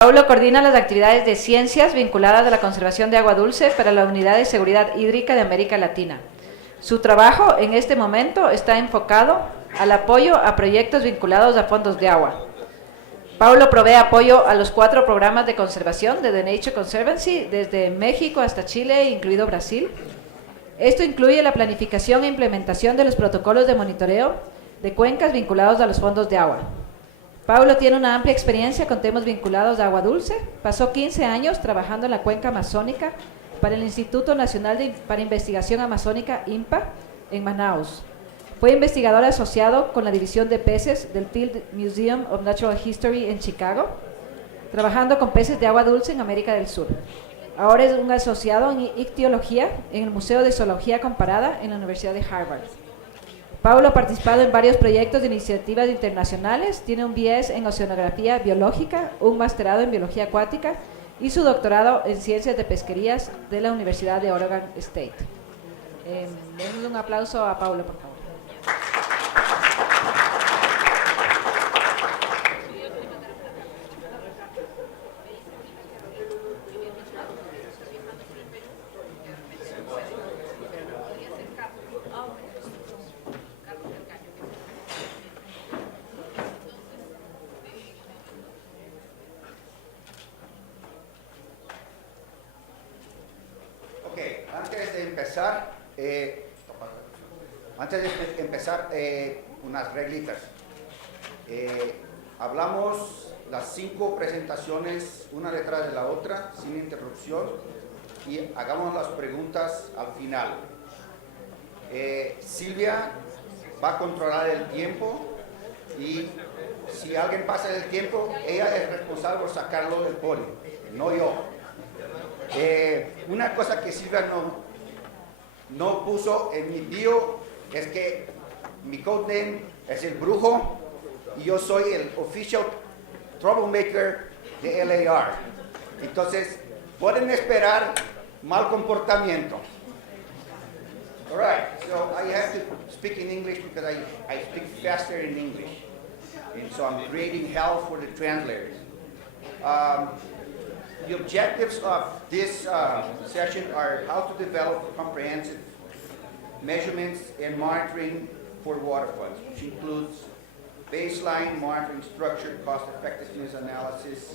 Paulo coordina las actividades de ciencias vinculadas a la conservación de agua dulce para la Unidad de Seguridad Hídrica de América Latina. Su trabajo en este momento está enfocado al apoyo a proyectos vinculados a fondos de agua. Paulo provee apoyo a los 4 programas de conservación de The Nature Conservancy, desde México hasta Chile, incluido Brasil. Esto incluye la planificación e implementación de los protocolos de monitoreo de cuencas vinculados a los fondos de agua. Paulo tiene una amplia experiencia con temas vinculados a agua dulce. Pasó 15 años trabajando en la cuenca amazónica para el Instituto Nacional para Investigación Amazónica, INPA, en Manaus. Fue investigador asociado con la División de Peces del Field Museum of Natural History en Chicago, trabajando con peces de agua dulce en América del Sur. Ahora es un asociado en ictiología en el Museo de Zoología Comparada en la Universidad de Harvard. Paulo ha participado en varios proyectos de iniciativas internacionales, tiene un BS en Oceanografía Biológica, un masterado en Biología Acuática y su doctorado en Ciencias de Pesquerías de la Universidad de Oregon State. Denle un aplauso a Paulo, por favor. Antes de empezar, unas reglitas. Hablamos las 5 presentaciones una detrás de la otra, sin interrupción, y hagamos las preguntas al final. Silvia va a controlar el tiempo y si alguien pasa el tiempo, ella es responsable por sacarlo del podio, no yo. Una cosa que Silvia no puso en mi bio es que mi codename es el brujo y yo soy el official troublemaker de LAR. Entonces, pueden esperar mal comportamiento. All right, so I have to speak in English because I speak faster in English. And so I'm creating hell for the translators. The objectives of this session are how to develop comprehensive measurements and monitoring for water funds, which includes baseline monitoring structure, cost effectiveness analysis,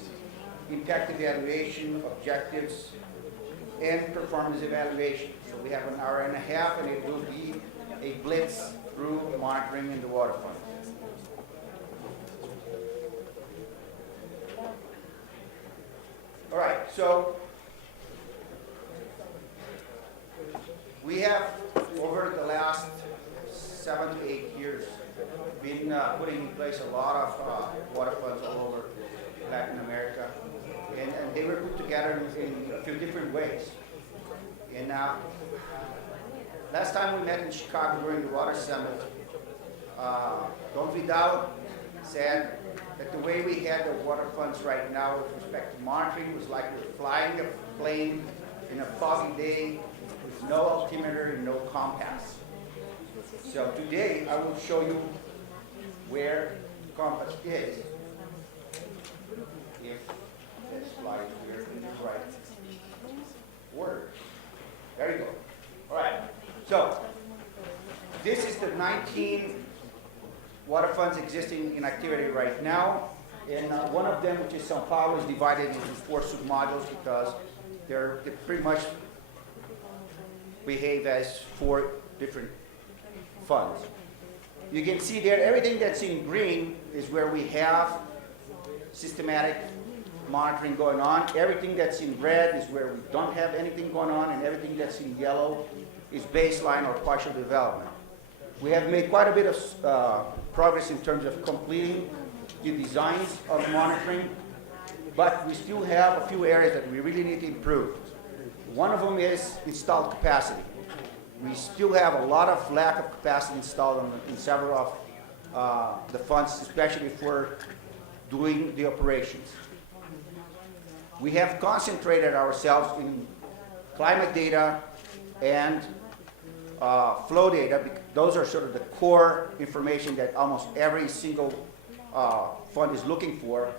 impact evaluation, objectives, and performance evaluation. So we have an hour and a half, and it will be a blitz through monitoring in the water fund. All right, so we have, over the last 7 to 8 years, been putting in place a lot of water funds all over Latin America, and they were put together in a few different ways. And last time we met in Chicago during the Water Summit, Don Vidal said that the way we had the water funds right now with respect to monitoring was like we're flying a plane in a foggy day with no altimeter and no compass. So today I will show you where the compass is, if this slide here in the right order. There you go. All right. So this is the 19 water funds existing in activity right now, and one of them, which is São Paulo, is divided into 4 submodules because they pretty much behave as 4 different funds. You can see there everything that's in green is where we have systematic monitoring going on. Everything that's in red is where we don't have anything going on, and everything that's in yellow is baseline or partial development. We have made quite a bit of progress in terms of completing the designs of monitoring, but we still have a few areas that we really need to improve. One of them is installed capacity. We still have a lot of lack of capacity installed in several of the funds, especially if we're doing the operations. We have concentrated ourselves in climate data and flow data. Those are sort of the core information that almost every single fund is looking for.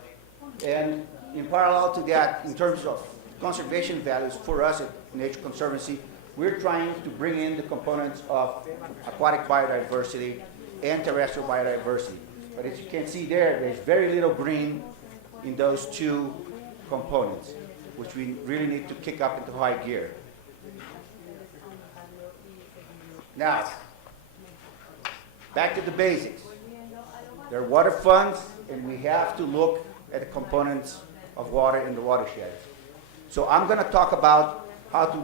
And in parallel to that, in terms of conservation values for us at Nature Conservancy, we're trying to bring in the components of aquatic biodiversity and terrestrial biodiversity. But as you can see there, there's very little green in those two components, which we really need to kick up into high gear. Now, back to the basics. There are water funds, and we have to look at the components of water in the watersheds. So I'm going to talk about how to,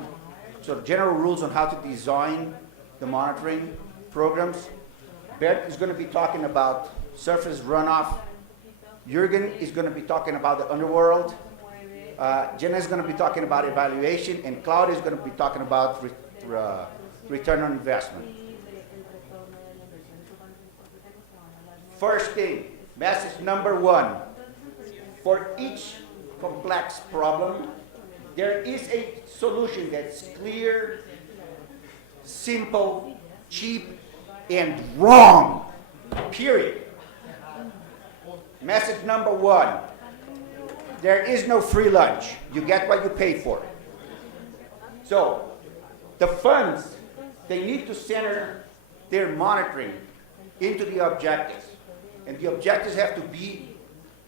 sort of general rules on how to design the monitoring programs. Bert is going to be talking about surface runoff. Jürgen is going to be talking about the underworld. Jenna is going to be talking about evaluation, and Claudia is going to be talking about return on investment. First thing, message number one. For each complex problem, there is a solution that's clear, simple, cheap, and wrong. Period. Message number one. There is no free lunch. You get what you pay for. So, the funds, they need to center their monitoring into the objectives. And the objectives have to be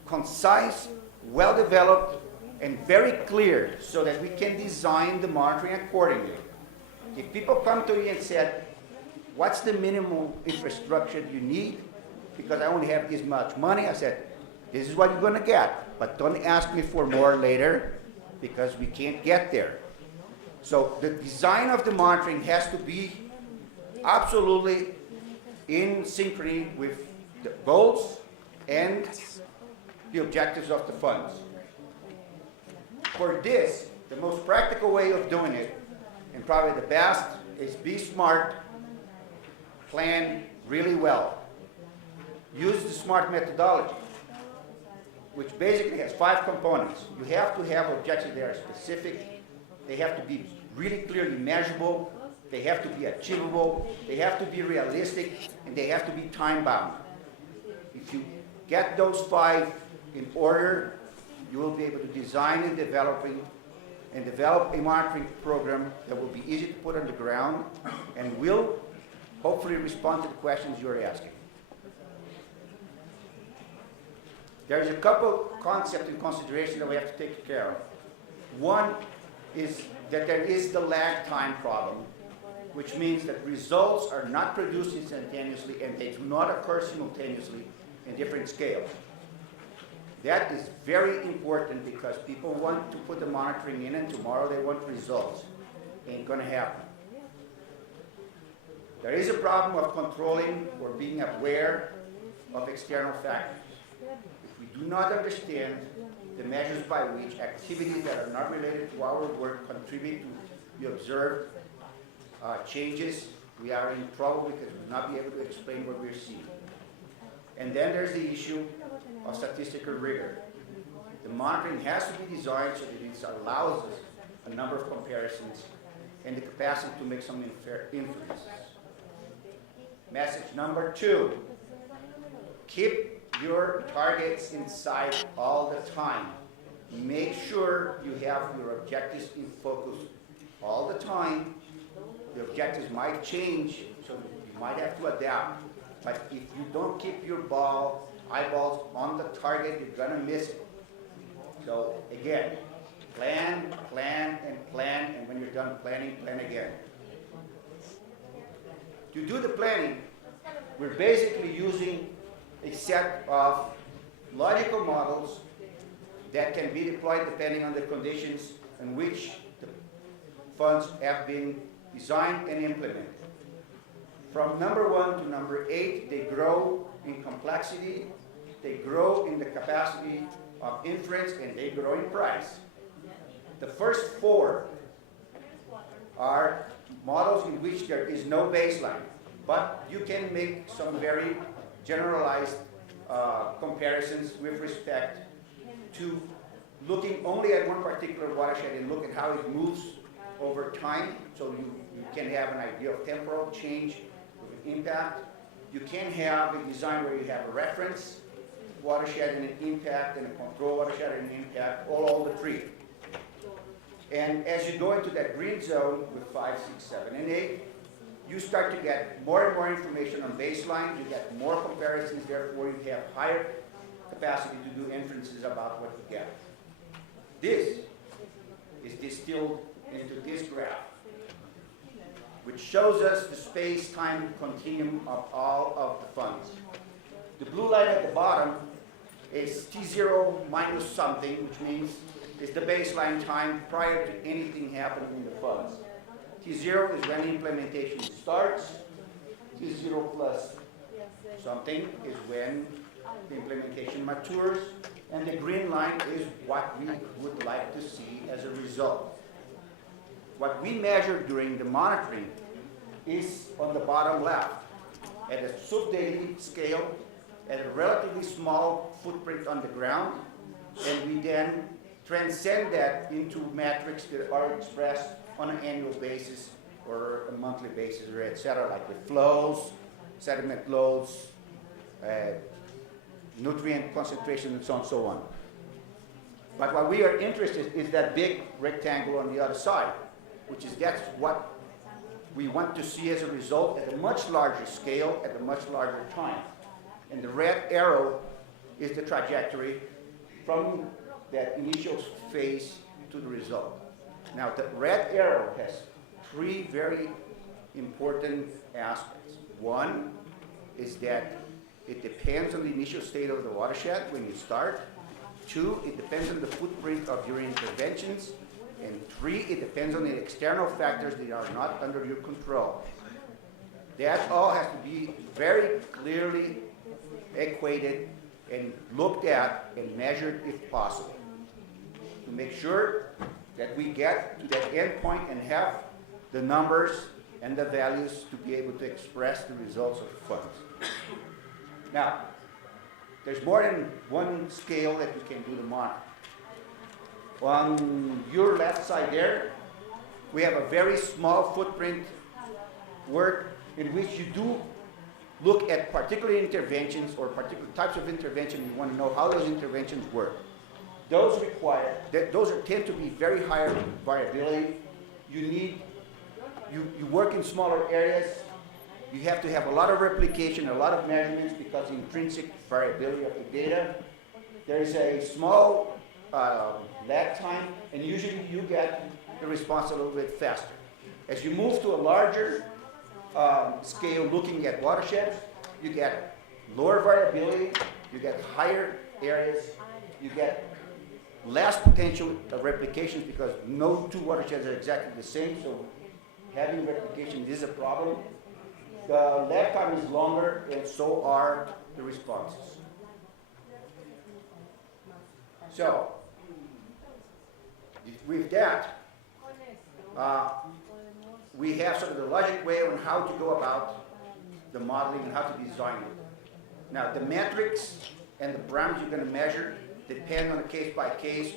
concise, well-developed, and very clear so that we can design the monitoring accordingly. If people come to me and said, what's the minimum infrastructure you need? Because I only have this much money, I said, this is what you're going to get. But don't ask me for more later because we can't get there. So the design of the monitoring has to be absolutely in synchrony with the goals and the objectives of the funds. For this, the most practical way of doing it, and probably the best, is be smart, plan really well. Use the SMART methodology, which basically has 5 components. You have to have objectives that are specific, they have to be really clearly measurable, they have to be achievable, they have to be realistic, and they have to be time-bound. If you get those 5 in order, you will be able to design and develop a monitoring program that will be easy to put on the ground and will hopefully respond to the questions you're asking. There's a couple concepts in consideration that we have to take care of. One is that there is the lag time problem, which means that results are not produced instantaneously and they do not occur simultaneously in different scales. That is very important because people want to put the monitoring in and tomorrow they want results. Ain't gonna happen. There is a problem of controlling or being aware of external factors. If we do not understand the measures by which activities that are not related to our work contribute to the observed changes, we are in trouble because we will not be able to explain what we're seeing. And then there's the issue of statistical rigor. The monitoring has to be designed so that it allows us a number of comparisons and the capacity to make some inferences. Message number 2, keep your targets in sight all the time. Make sure you have your objectives in focus all the time. The objectives might change, so you might have to adapt. But if you don't keep your eyeballs on the target, you're going to miss it. So again, plan, plan, and plan, and when you're done planning, plan again. To do the planning, we're basically using a set of logical models that can be deployed depending on the conditions in which the funds have been designed and implemented. From number 1 to number 8, they grow in complexity, they grow in the capacity of inference, and they grow in price. The first 4 are models in which there is no baseline, but you can make some very generalized comparisons with respect to looking only at one particular watershed and look at how it moves over time, so you can have an idea of temporal change with impact. You can have a design where you have a reference watershed and an impact and a control watershed and an impact, all the three. And as you go into that green zone with 5, 6, 7, and 8, you start to get more and more information on baseline, you get more comparisons, therefore you have higher capacity to do inferences about what you get. This is distilled into this graph, which shows us the space-time continuum of all of the funds. The blue line at the bottom is T0 minus something, which means it's the baseline time prior to anything happening in the funds. T0 is when the implementation starts. T0 plus something is when the implementation matures. And the green line is what we would like to see as a result. What we measure during the monitoring is on the bottom left, at a sub-daily scale, at a relatively small footprint on the ground, and we then transcend that into metrics that are expressed on an annual basis or a monthly basis, or et cetera, like the flows, sediment loads, nutrient concentration, and so on and so on. But what we are interested in is that big rectangle on the other side, which is that's what we want to see as a result at a much larger scale, at a much larger time. And the red arrow is the trajectory from that initial phase to the result. Now, the red arrow has three very important aspects. One is that it depends on the initial state of the watershed when you start. Two, it depends on the footprint of your interventions. And three, it depends on the external factors that are not under your control. That all has to be very clearly equated and looked at and measured if possible, to make sure that we get to that end point and have the numbers and the values to be able to express the results of the funds. Now, there's more than one scale that you can do the monitoring. On your left side there, we have a very small footprint work in which you do look at particular interventions or particular types of intervention. You want to know how those interventions work. Those tend to be very high variability. You work in smaller areas. You have to have a lot of replication, a lot of measurements because of intrinsic variability of the data. There is a small lag time, and usually you get the response a little bit faster. As you move to a larger scale looking at watersheds, you get lower variability, you get higher areas, you get less potential of replications because no two watersheds are exactly the same, so having replication is a problem. The lag time is longer, and so are the responses. So, with that, we have sort of the logic way on how to go about the modeling and how to design it. Now, the metrics and the parameters you're going to measure depend on a case by case.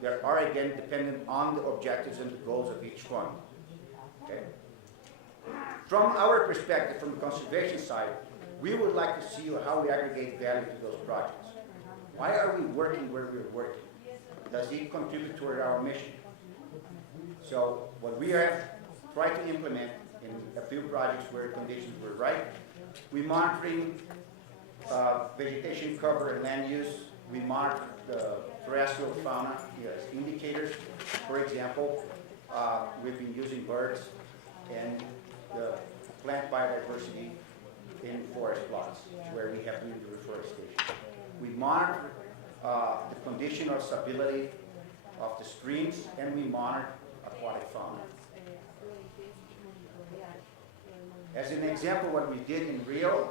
They are again dependent on the objectives and the goals of each fund. Okay. From our perspective, from the conservation side, we would like to see how we aggregate value to those projects. Why are we working where we're working? Does it contribute toward our mission? So what we have tried to implement in a few projects where conditions were right, we monitoring vegetation cover and land use. We monitor the terrestrial fauna as indicators. For example, we've been using birds and the plant biodiversity in forest plots where we have doing the reforestation. We monitor the condition or stability of the streams, and we monitor aquatic fauna. As an example, what we did in Rio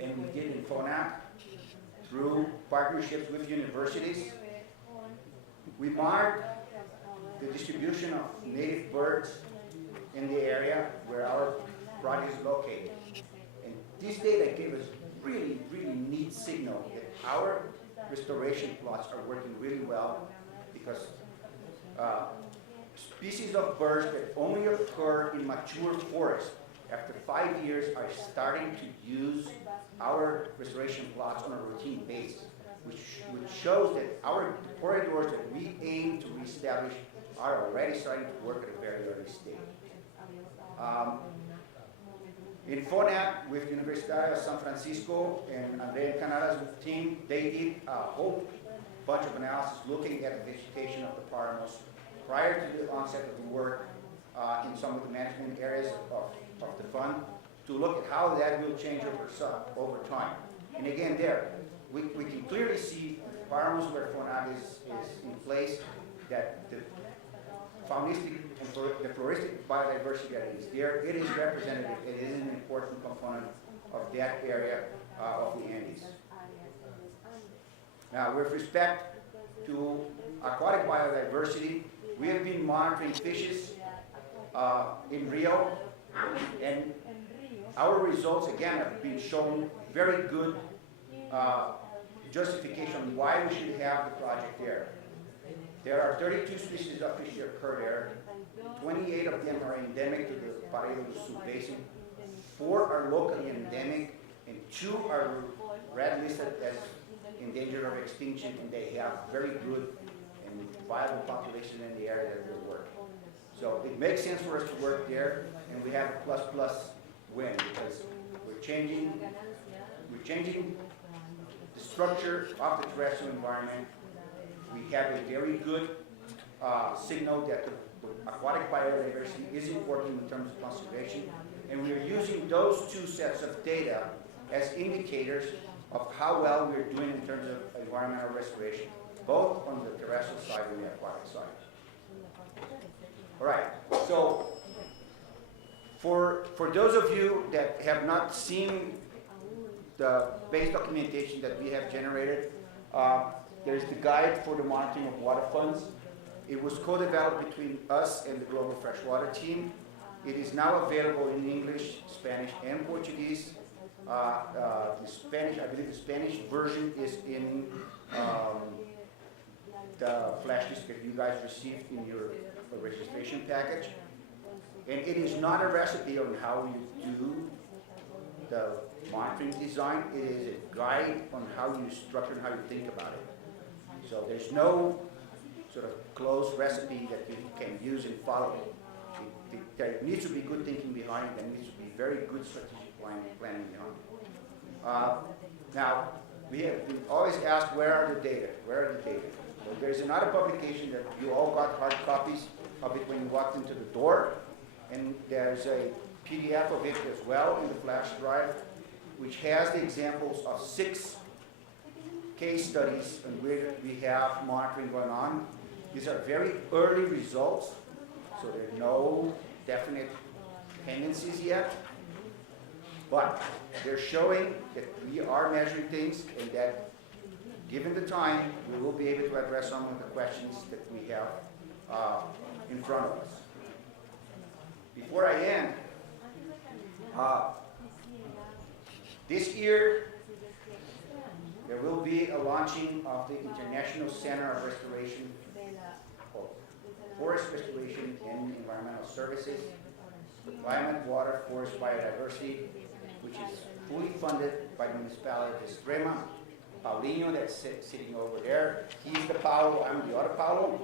and we did in FMAM through partnerships with universities, we marked the distribution of native birds in the area where our project is located. And this data gave us really, really neat signal that our restoration plots are working really well because species of birds that only occur in mature forests after 5 years, are starting to use our restoration plots on a routine basis, which shows that our corridors that we aim to reestablish are already starting to work at a very early stage. In FONAP, with Universidad of San Francisco and Andrea Canada's team, they did a whole bunch of analysis looking at the vegetation of the Paramos prior to the onset of the work in some of the management areas of the fund, to look at how that will change over time. And again, there, we can clearly see Paramos where FONAP is in place, that the faunistic and the floristic biodiversity that is there, it is representative, it is an important component of that area of the Andes. Now, with respect to aquatic biodiversity, we have been monitoring fishes in Rio, and our results, again, have been shown very good justification why we should have the project there. There are 32 species of fish that occur there. 28 of them are endemic to the Paraiba do Sul Basin. 4 are locally endemic, and 2 are red listed as in danger of extinction, and they have very good and viable population in the area that we work. So it makes sense for us to work there, and we have a plus win, because we're changing the structure of the terrestrial environment. We have a very good signal that the aquatic biodiversity is important in terms of conservation, and we are using those 2 sets of data as indicators of how well we're doing in terms of environmental restoration, both on the terrestrial side and the aquatic side. All right, so for those of you that have not seen the base documentation that we have generated, there's the guide for the monitoring of water funds. It was co-developed between us and the Global Freshwater team. It is now available in English, Spanish, and Portuguese. The Spanish, I believe the Spanish version is in the flash disk that you guys received in your registration package. And it is not a recipe on how you do the monitoring design. It is a guide on how you structure and how you think about it. So there's no sort of closed recipe that you can use and follow. There needs to be good thinking behind it. There needs to be very good strategic planning behind it. Now, we have been always asked, where are the data? Where are the data? So there's another publication that you all got hard copies of it when you walked into the door. And there's a PDF of it as well in the flash drive, which has the examples of 6 case studies in which we have monitoring going on. These are very early results, so there are no definite tendencies yet, but they're showing that we are measuring things, and that given the time, we will be able to address some of the questions that we have in front of us. Before I end, this year, there will be a launching of the International Center of Restoration, Forest Restoration and Environmental Services, for Climate, Water, Forest, Biodiversity, which is fully funded by the municipality of Extrema. Paulinho, that's sitting over there, he's the Paulo, I'm the other Paulo.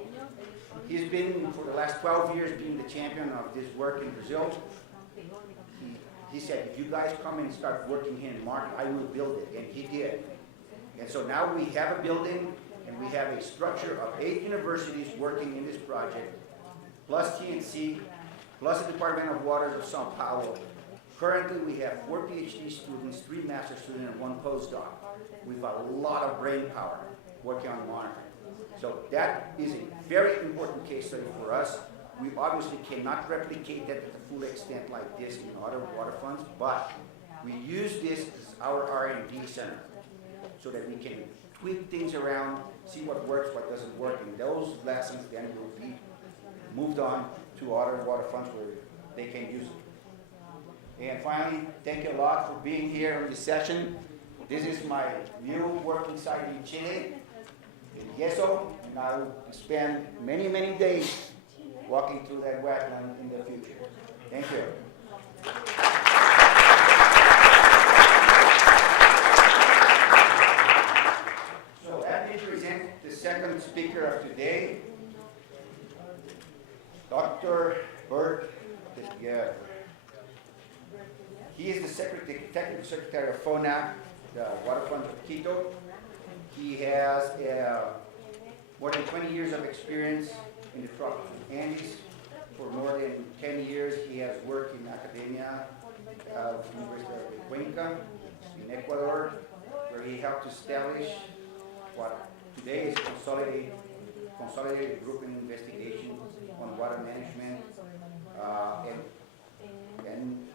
He's been, for the last 12 years, being the champion of this work in Brazil. He said, if you guys come and start working here in March, I will build it, and he did. And so now we have a building, and we have a structure of 8 universities working in this project, plus TNC, plus the Department of Waters of Sao Paulo. Currently, we have 4 PhD students, 3 master students, and 1 postdoc. We've got a lot of brain power working on monitoring. So that is a very important case study for us. We obviously cannot replicate that to the full extent like this in other water funds, but we use this as our R&D center so that we can tweak things around, see what works, what doesn't work, and those lessons then will be moved on to other water funds where they can use it. And finally, thank you a lot for being here on this session. This is my new working site in Chile, in Yeso, and I will spend many, many days walking through that wetland in the future. Thank you. important speaker of today, Dr. Bert Testier. He is the Technical Secretary of FONAC, the Waterfront of Quito. He has more than 20 years of experience in the tropical Andes. For more than 10 years, he has worked in academia at the University of Cuenca in Ecuador, where he helped establish what today is consolidated group investigation on water management and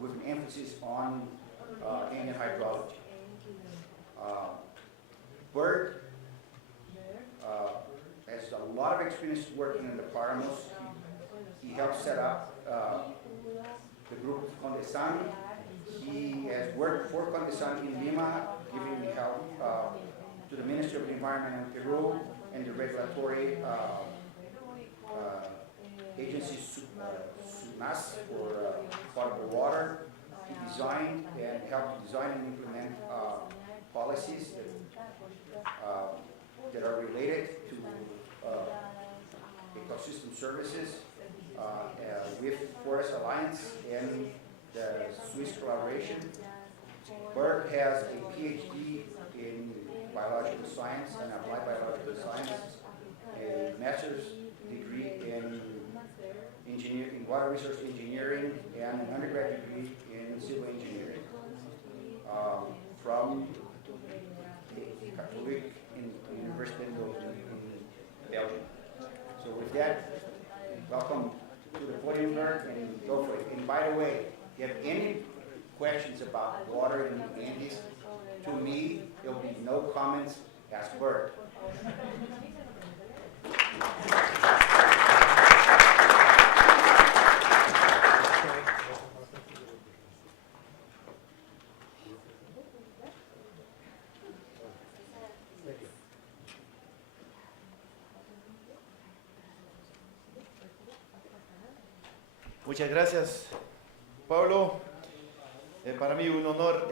with an emphasis on Andean hydrology. Bert has a lot of experience working in the Paramos. He helped set up the group Conservancy. He has worked for Conservancy in Lima, giving help to the Ministry of the Environment in Peru and the regulatory agency SUNAS for potable water. He designed and helped design and implement policies that are related to ecosystem services with Forest Alliance and the Swiss collaboration. Bert has a PhD in biological science and applied biological science, a master's degree in water resource engineering, and an undergraduate degree in civil engineering from the Catholic University in Belgium. So with that, welcome to the podium, Bert, and go for it. And by the way, if you have any questions about water in the Andes, to me, there will be no comments. Ask Bert. Muchas gracias, Pablo. Para mí un honor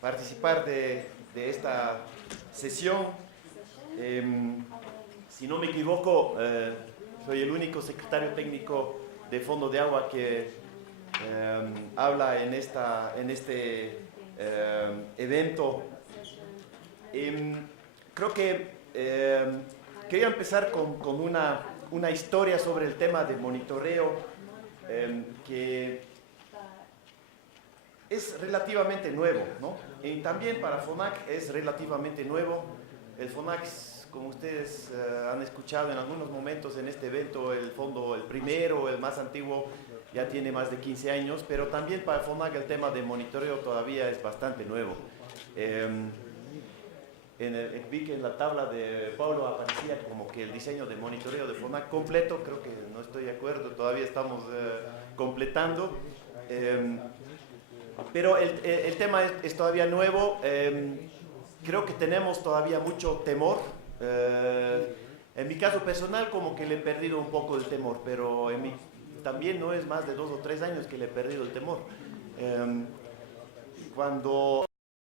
participar de esta sesión. Si no me equivoco, soy el único secretario técnico de Fondos de Agua que habla en este evento. Creo que quería empezar con una historia sobre el tema de monitoreo que es relativamente nuevo, ¿no? Y también para FONAC es relativamente nuevo. El FONAC, como ustedes han escuchado en algunos momentos en este evento, el fondo, el primero, el más antiguo, ya tiene más de 15 años, pero también para FONAC el tema de monitoreo todavía es bastante nuevo. Vi que en la tabla de Pablo aparecía como que el diseño de monitoreo de FONAC completo. Creo que no estoy de acuerdo, todavía estamos completando. Pero el tema es todavía nuevo. Creo que tenemos todavía mucho temor. En mi caso personal como que le he perdido un poco el temor, pero también no es más de 2 o 3 años que le he perdido el temor. Cuando